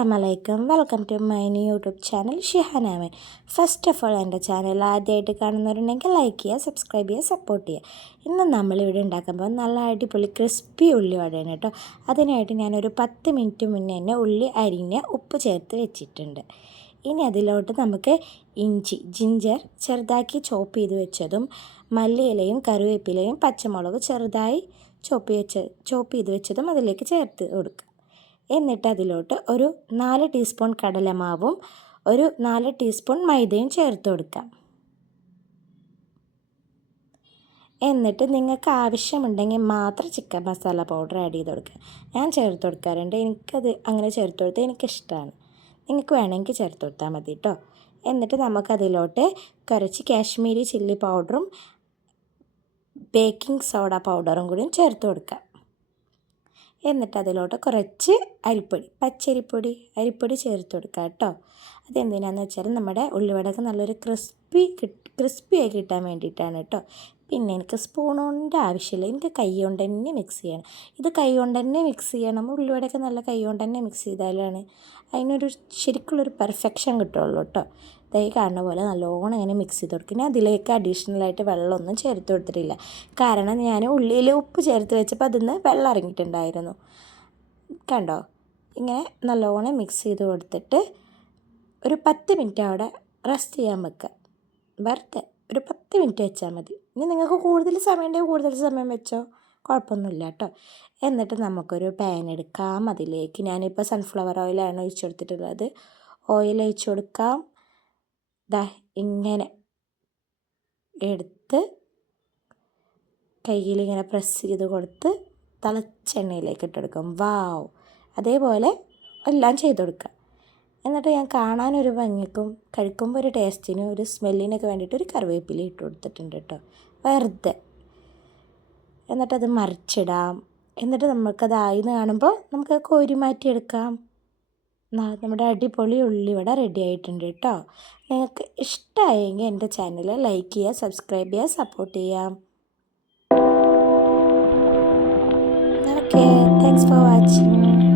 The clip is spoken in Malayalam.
അസ്സലാമലൈക്കും. Welcome to my YouTube channel Shihanaman. First of all എൻ്റെ ചാനൽ ആദ്യമായിട്ട് കാണുന്നവരുണ്ടെങ്കിൽ ലൈക്ക് ചെയ്യുക, സബ്സ്ക്രൈബ് ചെയ്യുക, സപ്പോർട്ട് ചെയ്യുക. ഇന്ന് നമ്മളിവിടെ ഉണ്ടാക്കുമ്പോൾ നല്ല അടിപൊളി ക്രിസ്പി ഉള്ളി വടയാണ് കേട്ടോ. അതിനായിട്ട് ഞാനൊരു 10 മിനിറ്റ് മുന്നേ തന്നെ ഉള്ളി അരിഞ്ഞ് ഉപ്പ് ചേർത്ത് വെച്ചിട്ടുണ്ട്. ഇനി അതിലോട്ട് നമുക്ക് ജിഞ്ചർ ചെറുതാക്കി ചോപ്പ് ചെയ്ത് മല്ലിയിലയും കറിവേപ്പിലയും പച്ചമുളക് ചെറുതായി ചോപ്പ് ചെയ്ത് വെച്ചതും അതിലേക്ക് ചേർത്ത് കൊടുക്കുക. എന്നിട്ട് അതിലോട്ട് ഒരു 4 ടീസ്പൂൺ കടലമാവും ഒരു 4 ടീസ്പൂൺ മൈദയും ചേർത്ത് കൊടുക്കാം. എന്നിട്ട് നിങ്ങൾക്ക് ആവശ്യമുണ്ടെങ്കിൽ മാത്രം ചിക്കൻ മസാല പൗഡർ ആഡ് ചെയ്ത് കൊടുക്കുക. ഞാൻ ചേർത്ത് കൊടുക്കാറുണ്ട്, എനിക്കത് അങ്ങനെ ചേർത്ത് കൊടുത്താൽ എനിക്കിഷ്ടമാണ്. നിങ്ങൾക്ക് വേണമെങ്കിൽ ചേർത്ത് കൊടുത്താൽ മതി കേട്ടോ. എന്നിട്ട് നമുക്കതിലോട്ട് കുറച്ച് കാശ്മീരി ചില്ലി പൗഡറും ബേക്കിംഗ് സോഡ പൗഡറും കൂടി ചേർത്ത് കൊടുക്കാം. എന്നിട്ട് അതിലോട്ട് കുറച്ച് പച്ചരിപ്പൊടി അരിപ്പൊടി ചേർത്ത് കൊടുക്കുക കേട്ടോ. അതെന്തിനാണെന്ന് വെച്ചാൽ നമ്മുടെ ഉള്ളിവടക്ക് നല്ലൊരു ക്രിസ്പിയായി കിട്ടാൻ വേണ്ടിയിട്ടാണ് കേട്ടോ. പിന്നെ എനിക്ക് സ്പൂണിൻ്റെ ആവശ്യമില്ല, എനിക്ക് കൈ കൊണ്ട് തന്നെ മിക്സ് ചെയ്യണം. ഇത് കൈ കൊണ്ട് തന്നെ മിക്സ് ചെയ്യണം. ഉള്ളിവടക്ക് നല്ല കൈ കൊണ്ട് തന്നെ മിക്സ് ചെയ്താലാണ് അതിനൊരു ശരിക്കുള്ളൊരു പെർഫെക്ഷൻ കിട്ടുള്ളൂ കേട്ടോ. ദൈ കാണുന്ന പോലെ നല്ലോണം ഇങ്ങനെ മിക്സ് ചെയ്ത് കൊടുക്കും. ഞാൻ അതിലേക്ക് അഡീഷണലായിട്ട് വെള്ളമൊന്നും ചേർത്ത് കൊടുത്തിട്ടില്ല. കാരണം ഞാൻ ഉള്ളിയിൽ ഉപ്പ് ചേർത്ത് വെച്ചപ്പോൾ അതിൽ നിന്ന് വെള്ളം ഇറങ്ങിയിട്ടുണ്ടായിരുന്നു. കണ്ടോ, ഇങ്ങനെ നല്ലോണം മിക്സ് ചെയ്ത് കൊടുത്തിട്ട് ഒരു 10 മിനിറ്റ് അവിടെ റെസ്റ്റ് ചെയ്യാൻ വെക്കുക. വെറുതെ ഒരു 10 മിനിറ്റ് വെച്ചാൽ മതി. ഇനി നിങ്ങൾക്ക് കൂടുതൽ സമയം ഉണ്ടെങ്കിൽ കൂടുതൽ സമയം വെച്ചോ, കുഴപ്പമൊന്നുമില്ല കേട്ടോ. എന്നിട്ട് നമുക്കൊരു പാൻ എടുക്കാം. അതിലേക്ക് ഞാനിപ്പോൾ സൺഫ്ലവർ ഓയിലാണ് ഒഴിച്ചു കൊടുത്തിട്ടുള്ളത്. ഓയിൽ ഒഴിച്ചു കൊടുക്കാം. ദാ ഇങ്ങനെ എടുത്ത് കയ്യിലിങ്ങനെ പ്രസ് ചെയ്ത് കൊടുത്ത് തിളച്ച എണ്ണയിലേക്ക് ഇട്ടെടുക്കും. വാവ്, അതേപോലെ എല്ലാം ചെയ്ത് കൊടുക്കുക. എന്നിട്ട് ഞാൻ കാണാനൊരു ഭംഗിക്കും കഴിക്കുമ്പോൾ ഒരു ടേസ്റ്റിനും ഒരു സ്മെല്ലിനൊക്കെ വേണ്ടിയിട്ട് ഒരു കറിവേപ്പില ഇട്ട് കൊടുത്തിട്ടുണ്ട് കേട്ടോ, വെറുതെ. എന്നിട്ടത് മറിച്ചിടാം. എന്നിട്ട് നമുക്കതായിന്ന് കാണുമ്പോൾ നമുക്ക് കോരി മാറ്റിയെടുക്കാം. നമ്മുടെ അടിപൊളി ഉള്ളിവട റെഡി ആയിട്ടുണ്ട് കേട്ടോ. നിങ്ങൾക്ക് ഇഷ്ടമായെങ്കിൽ എൻ്റെ ചാനൽ ലൈക്ക് ചെയ്യുക, സബ്സ്ക്രൈബ് ചെയ്യുക, സപ്പോർട്ട് ചെയ്യാം. Okay, thanks for watching.